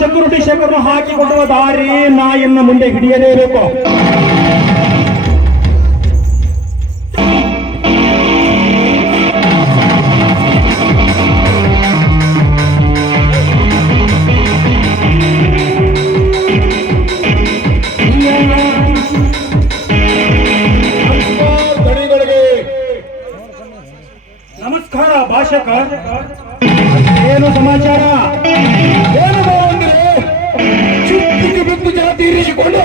Security ಶೇಖರನ್ನು ಹಾಕಿಕೊಡುವ ದಾರಿ ನಾ ಇನ್ನು ಮುಂದೆ ಹಿಡಿಯಲೇಬೇಕು. ನಮಸ್ಕಾರ ಭಾಷಕ. ಏನು ಸಮಾಚಾರ? ಏನು ಅಂದ್ರೆ ಚಿತ್ತಿಗೆ ಬಿದ್ದು ಜಾತಿ ಇರಿಸಿಕೊಂಡು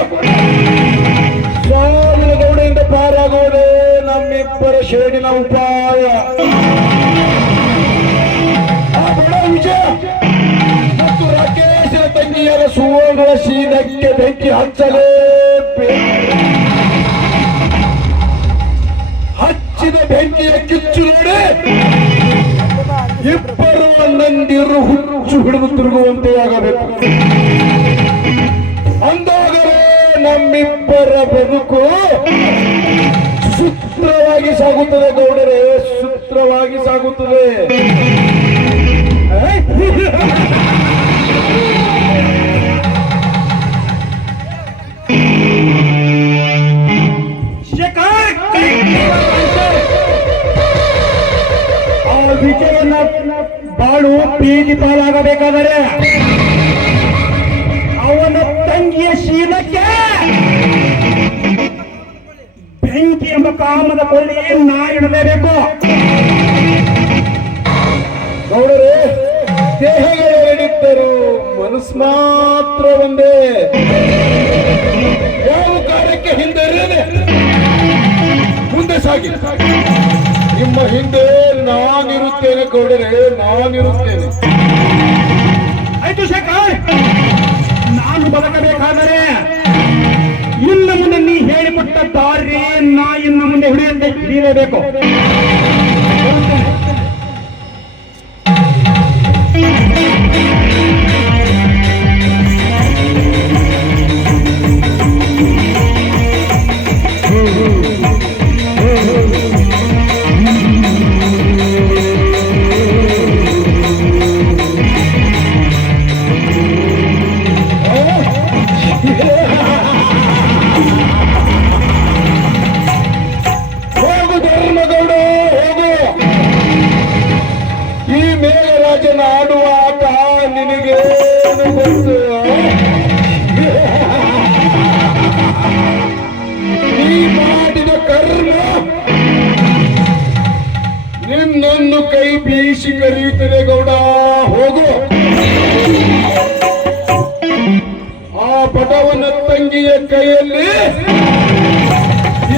ಸಾವಿರ ಗೌಡೆಯಿಂದ ಪಾರಾಗುವುದೇ ನಮ್ಮಿಬ್ಬರ ಶೇಡಿನ ಉಪಾಯ. ಆ ಬಡ ವಿಜಯ ಮತ್ತು ರಾಕೇಶನ ತಂಗಿಯರ ಸುವರ್ಣ ಶೀಲಕ್ಕೆ ಬೆಂಕಿ ಹಚ್ಚಲೇಬೇಕು. ಹಚ್ಚಿದ ಬೆಂಕಿಯ ಕಿಚ್ಚು ನೋಡಿ ಇಬ್ಬರು ನಂದಿರು ಹುಚ್ಚು ಹಿಡಿದು ತಿರುಗುವಂತೆ ಆಗಬೇಕು. ಅಂದಾಗಲೇ ನಮ್ಮಿಬ್ಬರ ಬದುಕು ಸೂತ್ರವಾಗಿ ಸಾಗುತ್ತದೆ ಗೌಡರೇ, ಸೂತ್ರವಾಗಿ ಸಾಗುತ್ತದೆ. ವಿಜಯನ ಬಾಳು ಬೀದಿ ಪಾಲಾಗಬೇಕಾದರೆ ಅವನ ತಂಗಿಯ ಶೀಲಕ್ಕೆ ಬೆಂಕಿ ಎಂಬ ಕಾಮದ ಕೊಳ್ಳಿ ನಾ ಇಡಲೇಬೇಕು. ಗೌಡರೇ, ದೇಹಗಳು ಹೇಳಿದ್ದರು, ಮನಸ್ಸು ಮಾತ್ರ ಒಂದೇ. ಯಾವ ಕಾರ್ಯಕ್ಕೆ ಹಿಂದೆ ಮುಂದೆ ಸಾಗಿ. ನಿಮ್ಮ ಹಿಂದೆ ನಾನಿರುತ್ತೇನೆ ಗೌಡರೇ, ನಾನಿರುತ್ತೇನೆ. ಆಯ್ತು ಶೇಖರ್, ನಾನು ಬದುಕಬೇಕಾದರೆ ಇನ್ನು ಮುಂದೆ ನೀ ಹೇಳಿಕೊಟ್ಟ ದಾರಿ ನಾ ಇನ್ನು ಮುಂದೆ ಹಿಡಿಯಲೇಬೇಕು. ಹೋಗು ಧರ್ಮಗೌಡ, ಹೋಗು. ಈ ಮೇಘರಾಜನ ಆಡುವ ಆಟ ನಿನಗೇನು ಗೊತ್ತು? ನೀ ಮಾಡಿದ ಕರ್ಮ ನಿನ್ನನ್ನು ಕೈ ಬೀಸಿ ಕರೆಯುತ್ತದೆ ಗೌಡ, ಹೋಗು. ಆ ಪಟವನ ತಂಗಿಯ ಕೈಯಲ್ಲಿ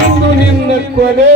ಇಂದು ನಿನ್ನ ಕೊಲೆ